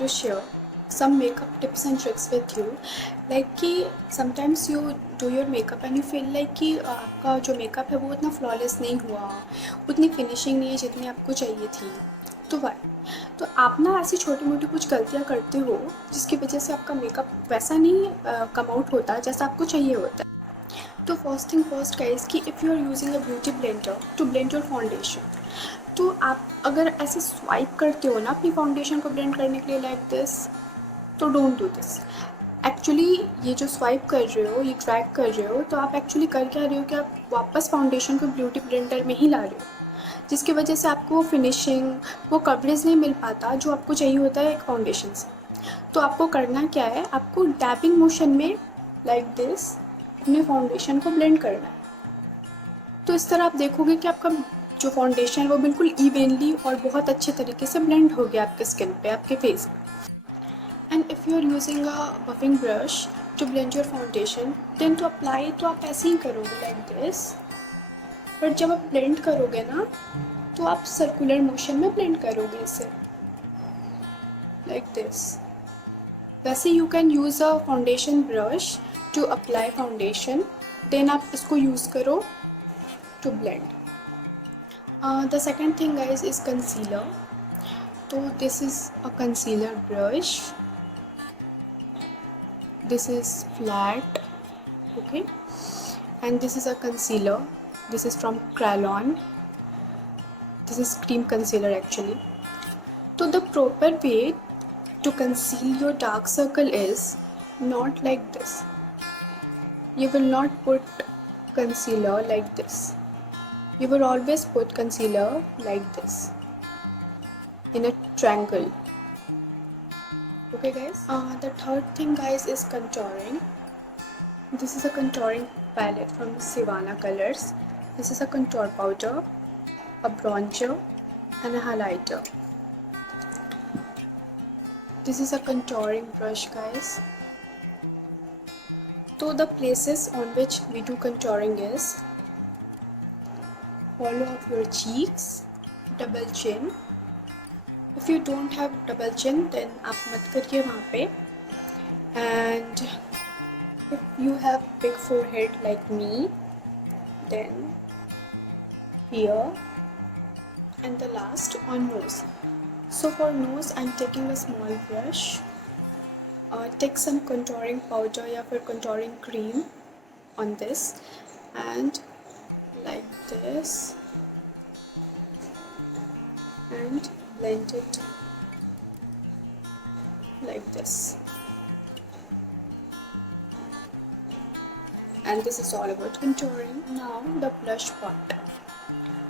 to share some makeup tips and tricks with you. Like कि sometimes you do your makeup and you feel like कि आपका जो makeup है वो उतना flawless नहीं हुआ, उतनी finishing नहीं है जितनी आपको चाहिए थी. तो why? तो आप ना ऐसी छोटी मोटी कुछ गलतियाँ करते हो जिसकी वजह से आपका मेकअप वैसा नहीं कम आउट होता जैसा आपको चाहिए होता है. तो फर्स्ट थिंग फर्स्ट गाइस कि if you are using a beauty blender to blend your foundation, तो आप अगर ऐसे स्वाइप करते हो ना अपनी फाउंडेशन को ब्लेंड करने के लिए लाइक दिस, तो डोंट डू दिस. एक्चुअली ये जो स्वाइप कर रहे हो, ये ड्रैग कर रहे हो, तो आप एक्चुअली कर क्या रहे हो कि आप वापस फाउंडेशन को ब्यूटी ब्लेंडर में ही ला रहे हो, जिसकी वजह से आपको वो फिनिशिंग, वो कवरेज नहीं मिल पाता जो आपको चाहिए होता है एक फाउंडेशन से. तो आपको करना क्या है, आपको डैबिंग मोशन में लाइक दिस अपने फाउंडेशन को ब्लेंड करना है. तो इस तरह आप देखोगे कि आपका जो फाउंडेशन है वो बिल्कुल इवनली और बहुत अच्छे तरीके से ब्लेंड हो गया आपके स्किन पे, आपके फेस पे. And if you are using a buffing brush to blend your foundation, then to apply तो आप ऐसे ही करोगे लाइक दिस. बट जब आप ब्लेंड करोगे ना, तो आप सर्कुलर मोशन में ब्लेंड करोगे इसे लाइक दिस. वैसे you can use a foundation brush to apply foundation, then आप इसको यूज़ करो to blend. The second thing guys is concealer. So this is a concealer brush. This is flat, okay, and this is a concealer. This is from Kryolan. This is cream concealer actually. So the proper way to conceal your dark circle is not like this. You will not put concealer like this. You will always put concealer like this, in a triangle. Okay guys, the third thing guys is contouring. This is a contouring palette from Sivana Colors. This is a contour powder, a bronzer and a highlighter. This is a contouring brush guys. So the places on which we do contouring is hollow of your cheeks, double chin. If you don't have double chin then आप मत करिए वहाँ पे. And if you have big forehead like me, then here, and the last on nose. So for nose I'm taking a small brush. Take some contouring powder या फिर contouring cream on this and like this and blend it like this. And this is all about contouring. Now the blush part.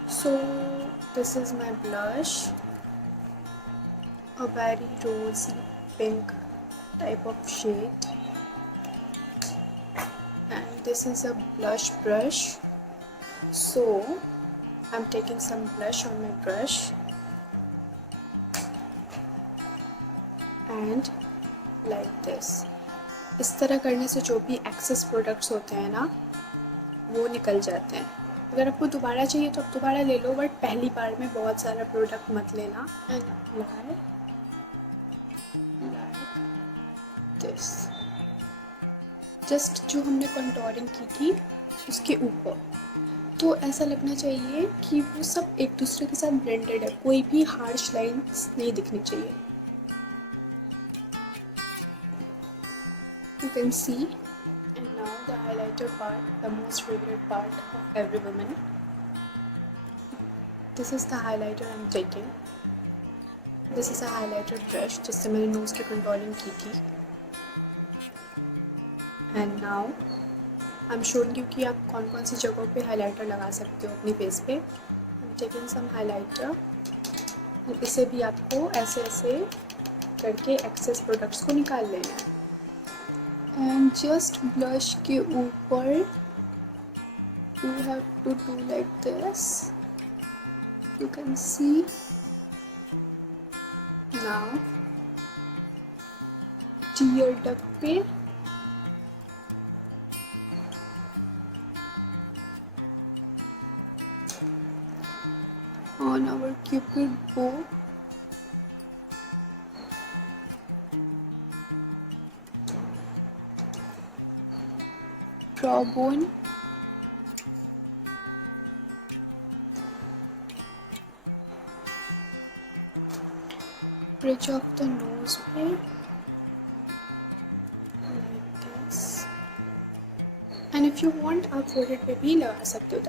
So this is my blush, a very rosy pink type of shade, and this is a blush brush. So I'm taking some blush on my brush and like this. इस तरह करने से जो भी access products होते हैं ना वो निकल जाते हैं. अगर आपको दोबारा चाहिए तो आप दोबारा ले लो, बट पहली बार में बहुत सारा प्रोडक्ट मत लेना. And apply like this. Just जो हमने कंटोरिंग की थी उसके ऊपर, तो ऐसा लगना चाहिए कि वो सब एक दूसरे के साथ ब्लेंडेड है, कोई भी हार्श लाइन्स नहीं दिखनी चाहिए. You can see. And now the highlighter part, the most favorite part of every woman. This is the highlighter I'm taking. This is a highlighter brush जिससे मैंने nose की contouring की थी. And now I'm showing you कि आप कौन कौन सी जगहों पे highlighter लगा सकते हो अपनी face पे. I'm taking some highlighter. और इसे भी आपको ऐसे ऐसे करके excess products को निकाल लेना है. And just blush के ऊपर you have to do like this. You can see. Now tear duct पे on our cupid bow jawbone, bridge of the nose पे like this. And if you want आप forehead पे भी लगा सकते हो,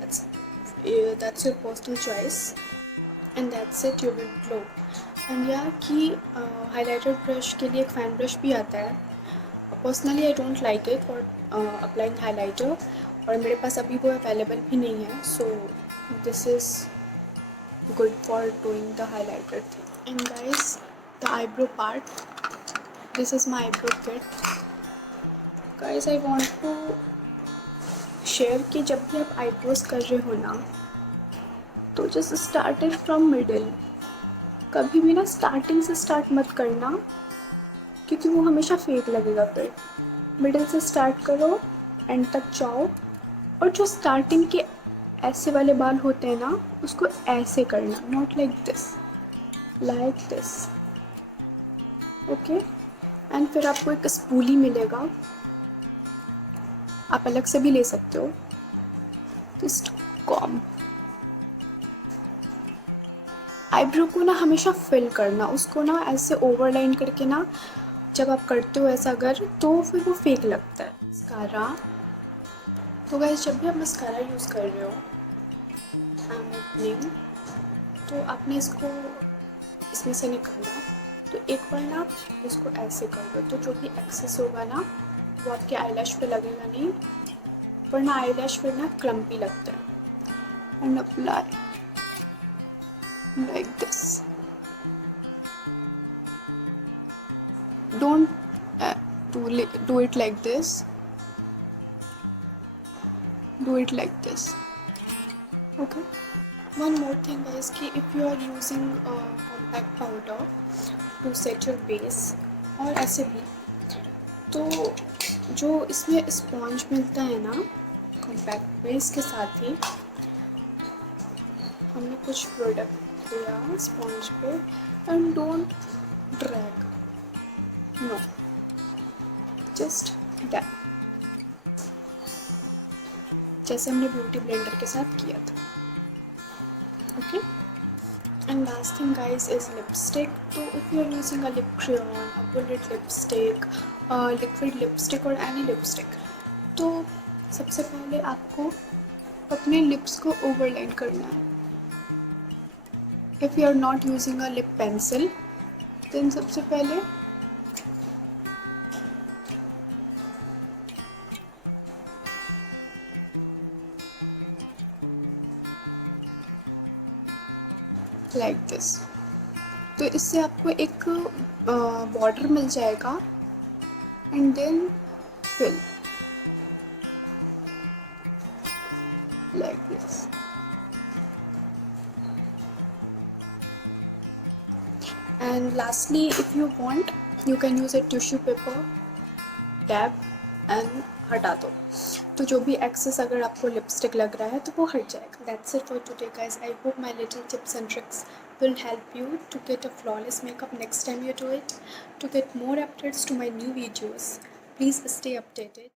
that's your personal choice. And that's it, you will glow. And yeah कि highlighter brush के लिए एक fan brush भी आता है. Personally I don't like it for applying highlighter, और मेरे पास अभी वो अवेलेबल भी नहीं है, so this is good for doing the highlighter thing. And guys, the eyebrow part, this is my eyebrow kit. Guys, I want to share कि जब भी आप eyebrows कर रहे हो ना, तो just start it from middle. कभी भी ना स्टार्टिंग से स्टार्ट मत करना, क्योंकि वो हमेशा फेक लगेगा. फिर मिडिल से स्टार्ट करो, एंड तक जाओ, और जो स्टार्टिंग के ऐसे वाले बाल होते हैं ना, उसको ऐसे करना, not like this, okay. And फिर आपको एक स्पूली मिलेगा, आप अलग से भी ले सकते हो. जस्ट कॉम आईब्रो को ना हमेशा फिल करना, उसको ना ऐसे ओवरलाइन करके ना, जब आप करते हो ऐसा अगर, तो फिर वो फेक लगता है. मस्कारा, तो गाइस जब भी आप मस्कारा यूज़ कर रहे हो तो आपने इसको इसमें से निकाला, तो एक बार ना इसको ऐसे कर लो, तो जो भी एक्सेस होगा ना वो आपके आईलैश पे लगेगा नहीं, वरना आईलैश फिर ना क्लम्पी लगता है. And apply like this. Don't do it like this. Do it like this. Okay. One more thing guys, कि if you are using compact powder to set your base, और ऐसे भी, तो जो इसमें स्पॉन्ज मिलता है ना कॉम्पैक्ट बेस के साथ ही, हमने कुछ प्रोडक्ट लिया स्पॉन्ज पे, and don't drag, no, just that, जैसे हमने ब्यूटी ब्लेंडर के साथ किया था. Okay. And last thing guys is lipstick. तो if you are using a lip crayon, a bullet lipstick, liquid lipstick और एनी लिपस्टिक, तो सबसे पहले आपको अपने लिप्स को ओवरलाइन करना है. If you are not using a lip pencil, then सबसे पहले like this. तो इससे आपको एक बॉर्डर मिल जाएगा, and then fill like this. And lastly, if you want, you can use a tissue paper, dab and हटा दो, तो जो भी एक्सेस अगर आपको लिपस्टिक लग रहा है तो वो हट जाएगा. That's it for today guys. I hope my little tips and tricks will help you to get a flawless makeup next time you do it. To get more updates to my new videos, please stay updated.